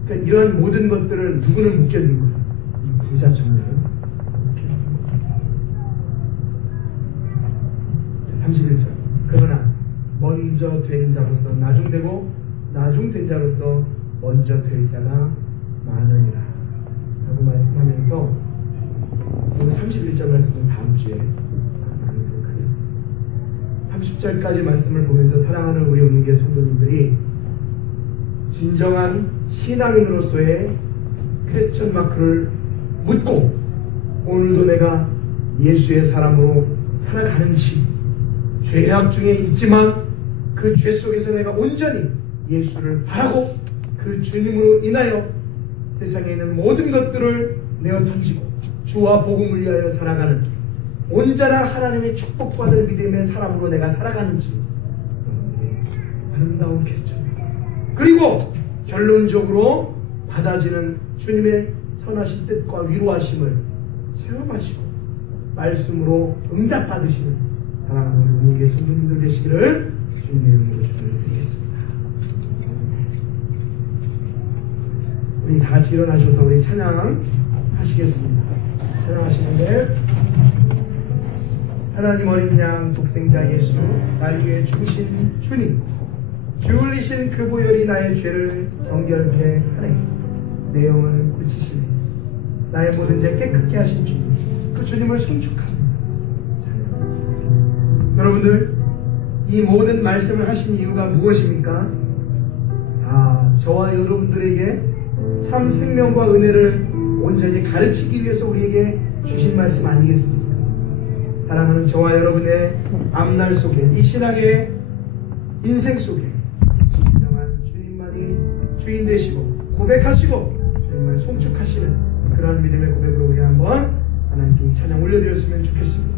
그러니까 이러한 모든 것들을 누구는 못 견디고 이 부자청년은 31절. 그러나 먼저 된 자로서 나중되고 나중된 자로서 먼저 될 자가 많으니라 라고 말씀하면서 31절 말씀은 다음 주에 나누도록 하겠습니다. 30절까지 말씀을 보면서 사랑하는 우리 온누계 성도님들이 진정한 신앙인으로서의 퀘스천 마크를 묻고 오늘도 내가 예수의 사람으로 살아가는지, 죄악 중에 있지만 그 죄 속에서 내가 온전히 예수를 바라고 그 주님으로 인하여 세상에 있는 모든 것들을 내어 던지고 주와 복음을 위하여 살아가는 온전한 하나님의 축복받을 믿음의 사람으로 내가 살아가는지 아름다운 퀘스천. 그리고 결론적으로 받아지는 주님의 선하신 뜻과 위로하심을 체험하시고 말씀으로 응답받으시는 사랑하는 우리의 성도님들 되시기를 주님의 이름으로 축원드리겠습니다. 우리 다 같이 일어나셔서 우리 찬양하시겠습니다. 찬양하시는데 하나님 어린 양 독생자 예수 날 위해 죽으신 주님 주 흘리신 그 보혈이 나의 죄를 정결케 하네. 내 영을 고치시네. 나의 모든 죄 깨끗게 하신 주님 그 주님을 송축합니다. 여러분들 이 모든 말씀을 하신 이유가 무엇입니까? 저와 여러분들에게 참 생명과 은혜를 온전히 가르치기 위해서 우리에게 주신 말씀 아니겠습니까? 사랑하는 저와 여러분의 앞날 속에 이 신앙의 인생 속에 진정한 주님만이 주인 되시고 고백하시고 주님을 송축하시는 그런 믿음의 고백으로 우리 한번 하나님께 찬양 올려드렸으면 좋겠습니다.